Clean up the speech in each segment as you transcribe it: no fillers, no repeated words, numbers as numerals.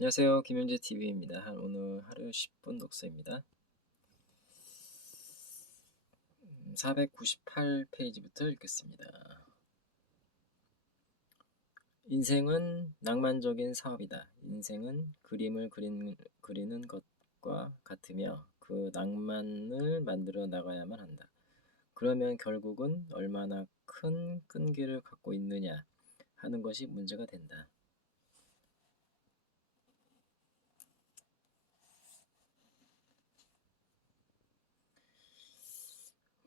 안녕하세요. 김현재 TV입니다. 오늘 하루 10분 독서입니다. 498페이지부터 읽겠습니다. 인생은 낭만적인 사업이다. 인생은 그림을 그리는 것과 같으며 그 낭만을 만들어 나가야만 한다. 그러면 결국은 얼마나 큰 끈기를 갖고 있느냐 하는 것이 문제가 된다.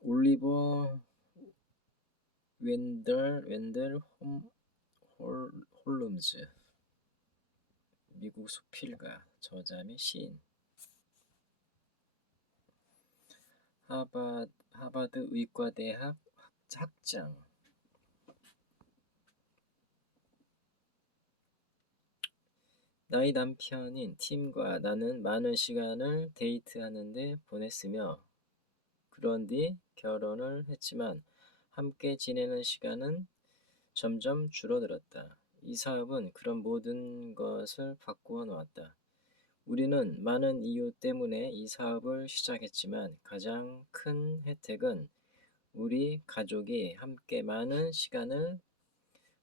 올리버 웬델 홀름즈, 미국 수필가, 저자 및 시인. 하버드 의과대학 학장. 나의 남편인 팀과 나는 많은 시간을 데이트하는데 보냈으며 그런 뒤 결혼을 했지만 함께 지내는 시간은 점점 줄어들었다. 이 사업은 그런 모든 것을 바꾸어 놓았다. 우리는 많은 이유 때문에 이 사업을 시작했지만 가장 큰 혜택은 우리 가족이 함께 많은 시간을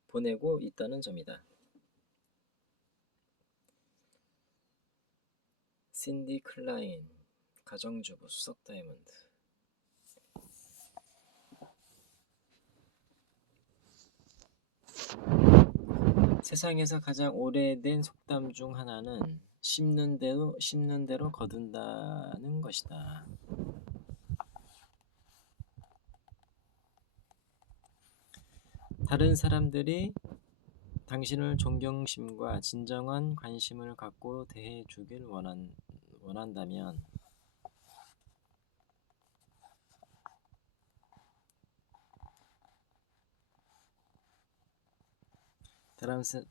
보내고 있다는 점이다. 신디 클라인, 가정주부, 수석 다이아몬드. 세상에서 가장 오래된 속담 중 하나는 심는 대로 거둔다는 것이다. 다른 사람들이 당신을 존경심과 진정한 관심을 갖고 대해주길 원한다면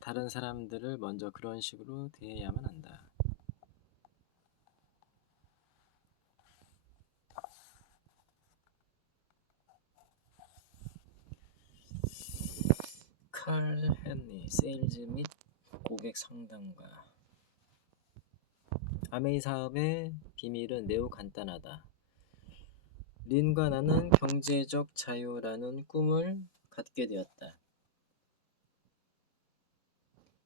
다른 사람들을 먼저 그런 식으로 대해야만 한다. 칼 헨리, 세일즈 및 고객 상담가. 아메이 사업의 비밀은 매우 간단하다. 린과 나는 경제적 자유라는 꿈을 갖게 되었다.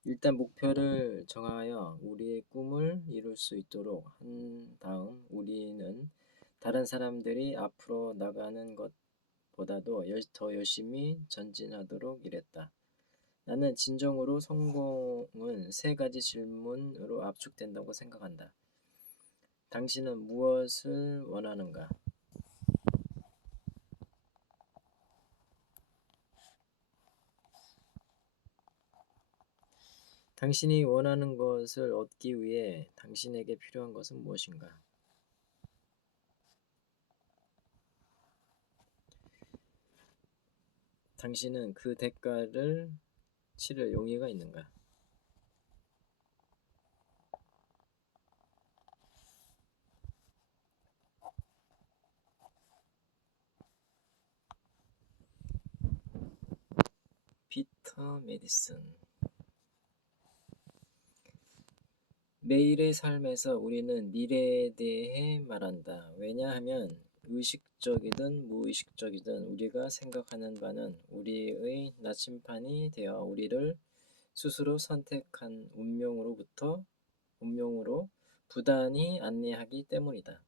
일단 목표를 정하여 우리의 꿈을 이룰 수 있도록 한 다음 우리는 다른 사람들이 앞으로 나가는 것보다도 더 열심히 전진하도록 일했다. 나는 진정으로 성공은 세 가지 질문으로 압축된다고 생각한다. 당신은 무엇을 원하는가? 당신이 원하는 것을 얻기 위해 당신에게 필요한 것은 무엇인가? 당신은 그 대가를 치를 용의가 있는가? 피터 메디슨. 매일의 삶에서 우리는 미래에 대해 말한다. 왜냐하면 의식적이든 무의식적이든 우리가 생각하는 바는 우리의 나침판이 되어 우리를 스스로 선택한 운명으로 부단히 안내하기 때문이다.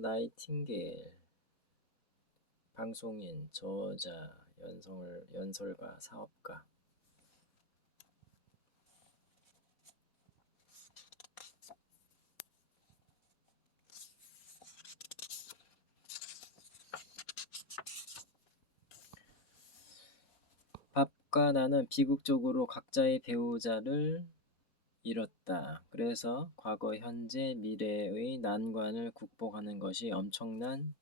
나이팅게일, 방송인, 저자, 연설가, 사업가. 밥과 나는 비극적으로 각자의 배우자를 잃었다. 그래서 과거, 현재, 미래의 난관을 극복하는 것이 엄청난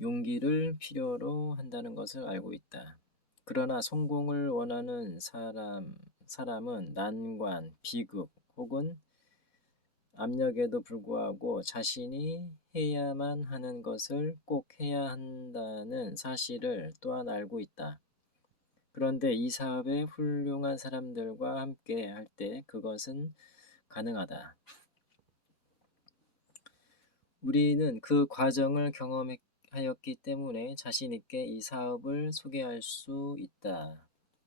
용기를 필요로 한다는 것을 알고 있다. 그러나 성공을 원하는 사람은 난관, 비극 혹은 압력에도 불구하고 자신이 해야만 하는 것을 꼭 해야 한다는 사실을 또한 알고 있다. 그런데 이 사업에 훌륭한 사람들과 함께 할 때 그것은 가능하다. 우리는 그 과정을 경험하였기 때문에 자신 있게 이 사업을 소개할 수 있다.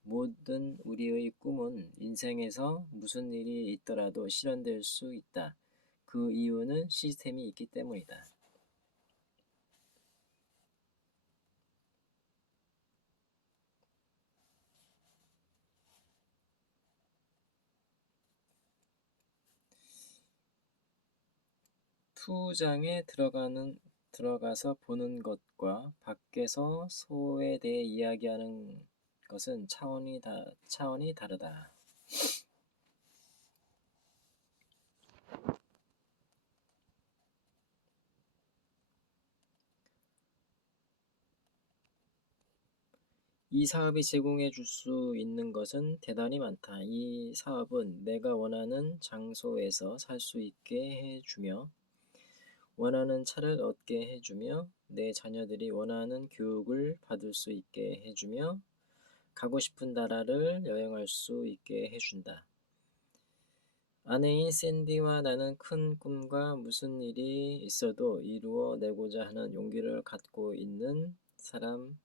모든 우리의 꿈은 인생에서 무슨 일이 있더라도 실현될 수 있다. 그 이유는 시스템이 있기 때문이다. 투장에 들어가서 보는 것과 밖에서 소에 대해 이야기하는 것은 차원이 다르다. 이 사업이 제공해 줄 수 있는 것은 대단히 많다. 이 사업은 내가 원하는 장소에서 살 수 있게 해주며, 원하는 차를 얻게 해주며, 내 자녀들이 원하는 교육을 받을 수 있게 해주며, 가고 싶은 나라를 여행할 수 있게 해준다. 아내인 샌디와 나는 큰 꿈과 무슨 일이 있어도 이루어 내고자 하는 용기를 갖고 있는 사람이라면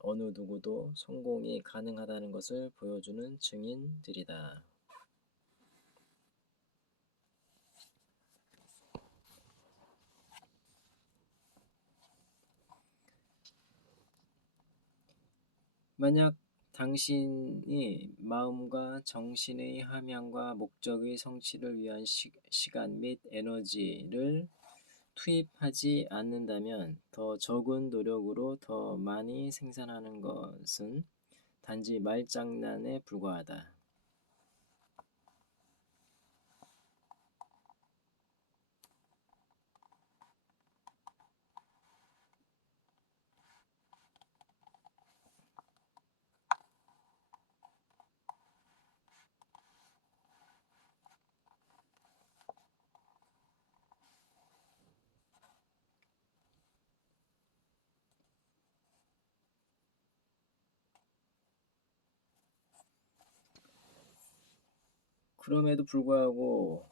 어느 누구도 성공이 가능하다는 것을 보여주는 증인들이다. 만약 당신이 마음과 정신의 함양과 목적의 성취를 위한 시간 및 에너지를 투입하지 않는다면 더 적은 노력으로 더 많이 생산하는 것은 단지 말장난에 불과하다. 그럼에도 불구하고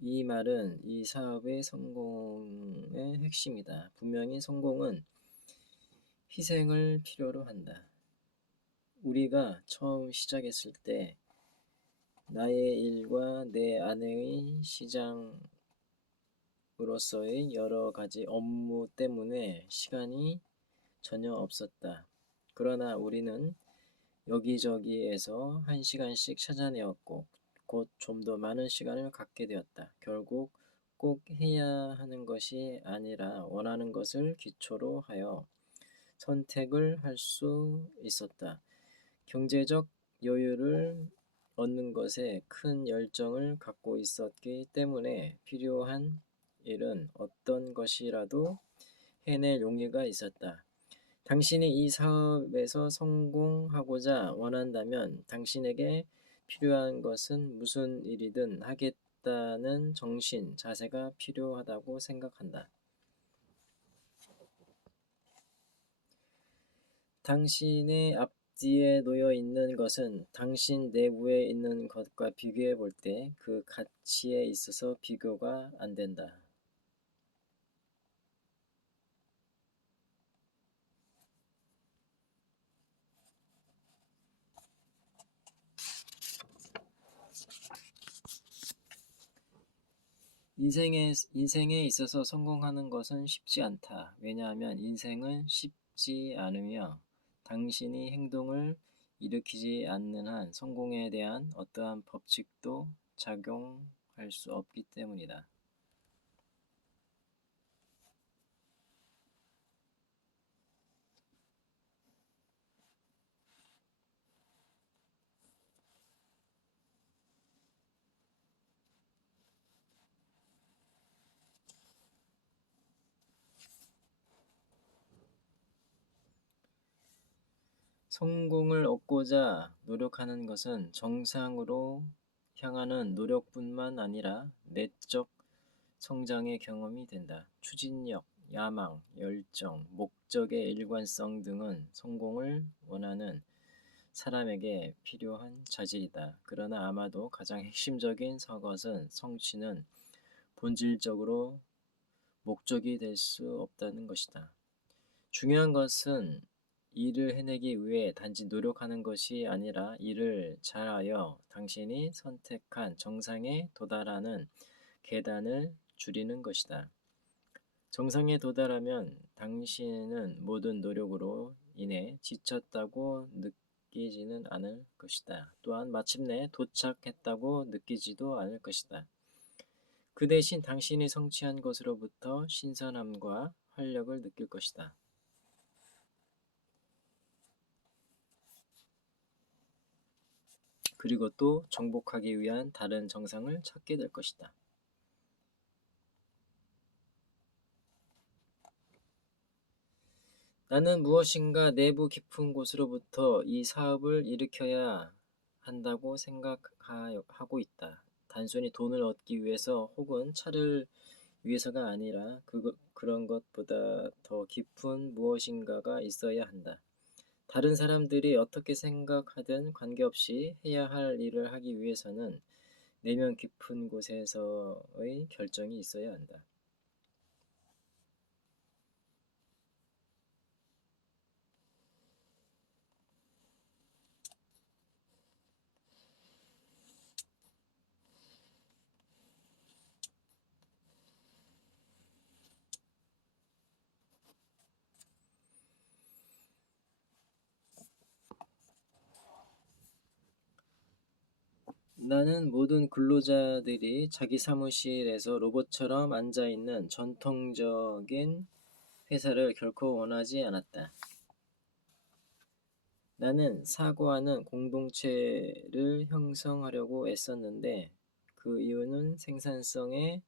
이 말은 이 사업의 성공의 핵심이다. 분명히 성공은 희생을 필요로 한다. 우리가 처음 시작했을 때 나의 일과 내 아내의 시장으로서의 여러 가지 업무 때문에 시간이 전혀 없었다. 그러나 우리는 여기저기에서 한 시간씩 찾아내었고 곧 좀 더 많은 시간을 갖게 되었다. 결국 꼭 해야 하는 것이 아니라 원하는 것을 기초로 하여 선택을 할 수 있었다. 경제적 여유를 얻는 것에 큰 열정을 갖고 있었기 때문에 필요한 일은 어떤 것이라도 해낼 용기가 있었다. 당신이 이 사업에서 성공하고자 원한다면 당신에게 필요한 것은 무슨 일이든 하겠다는 정신, 자세가 필요하다고 생각한다. 당신의 앞뒤에 놓여 있는 것은 당신 내부에 있는 것과 비교해 볼 때 그 가치에 있어서 비교가 안 된다. 인생에 있어서 성공하는 것은 쉽지 않다. 왜냐하면 인생은 쉽지 않으며 당신이 행동을 일으키지 않는 한 성공에 대한 어떠한 법칙도 작용할 수 없기 때문이다. 성공을 얻고자 노력하는 것은 정상으로 향하는 노력뿐만 아니라 내적 성장의 경험이 된다. 추진력, 야망, 열정, 목적의 일관성 등은 성공을 원하는 사람에게 필요한 자질이다. 그러나 아마도 가장 핵심적인 것은 성취는 본질적으로 목적이 될 수 없다는 것이다. 중요한 것은 일을 해내기 위해 단지 노력하는 것이 아니라 이를 잘하여 당신이 선택한 정상에 도달하는 계단을 줄이는 것이다. 정상에 도달하면 당신은 모든 노력으로 인해 지쳤다고 느끼지는 않을 것이다. 또한 마침내 도착했다고 느끼지도 않을 것이다. 그 대신 당신이 성취한 것으로부터 신선함과 활력을 느낄 것이다. 그리고 또 정복하기 위한 다른 정상을 찾게 될 것이다. 나는 무엇인가 내부 깊은 곳으로부터 이 사업을 일으켜야 한다고 생각하고 있다. 단순히 돈을 얻기 위해서 혹은 차를 위해서가 아니라 그런 것보다 더 깊은 무엇인가가 있어야 한다. 다른 사람들이 어떻게 생각하든 관계없이 해야 할 일을 하기 위해서는 내면 깊은 곳에서의 결정이 있어야 한다. 나는 모든 근로자들이 자기 사무실에서 로봇처럼 앉아있는 전통적인 회사를 결코 원하지 않았다. 나는 사고하는 공동체를 형성하려고 애썼는데 그 이유는 생산성에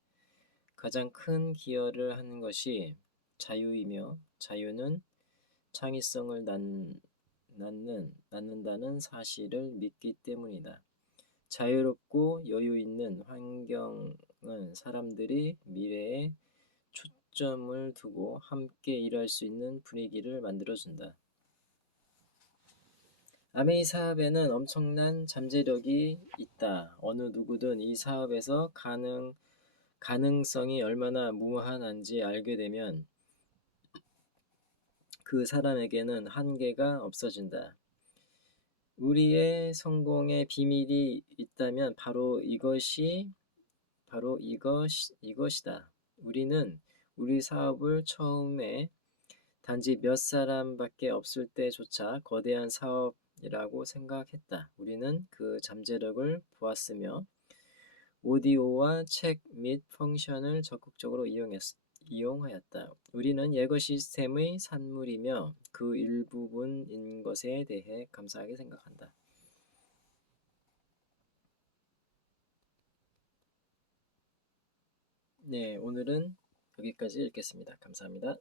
가장 큰 기여를 하는 것이 자유이며 자유는 창의성을 낳는다는 사실을 믿기 때문이다. 자유롭고 여유 있는 환경은 사람들이 미래에 초점을 두고 함께 일할 수 있는 분위기를 만들어준다. 아메이 사업에는 엄청난 잠재력이 있다. 어느 누구든 이 사업에서 가능성이 얼마나 무한한지 알게 되면 그 사람에게는 한계가 없어진다. 우리의 성공의 비밀이 있다면 이것이다. 우리는 우리 사업을 처음에 단지 몇 사람밖에 없을 때조차 거대한 사업이라고 생각했다. 우리는 그 잠재력을 보았으며 오디오와 책 및 펑션을 적극적으로 이용하였다. 우리는 예거 시스템의 산물이며 그 일부분인 것에 대해 감사하게 생각한다. 네, 오늘은 여기까지 읽겠습니다. 감사합니다.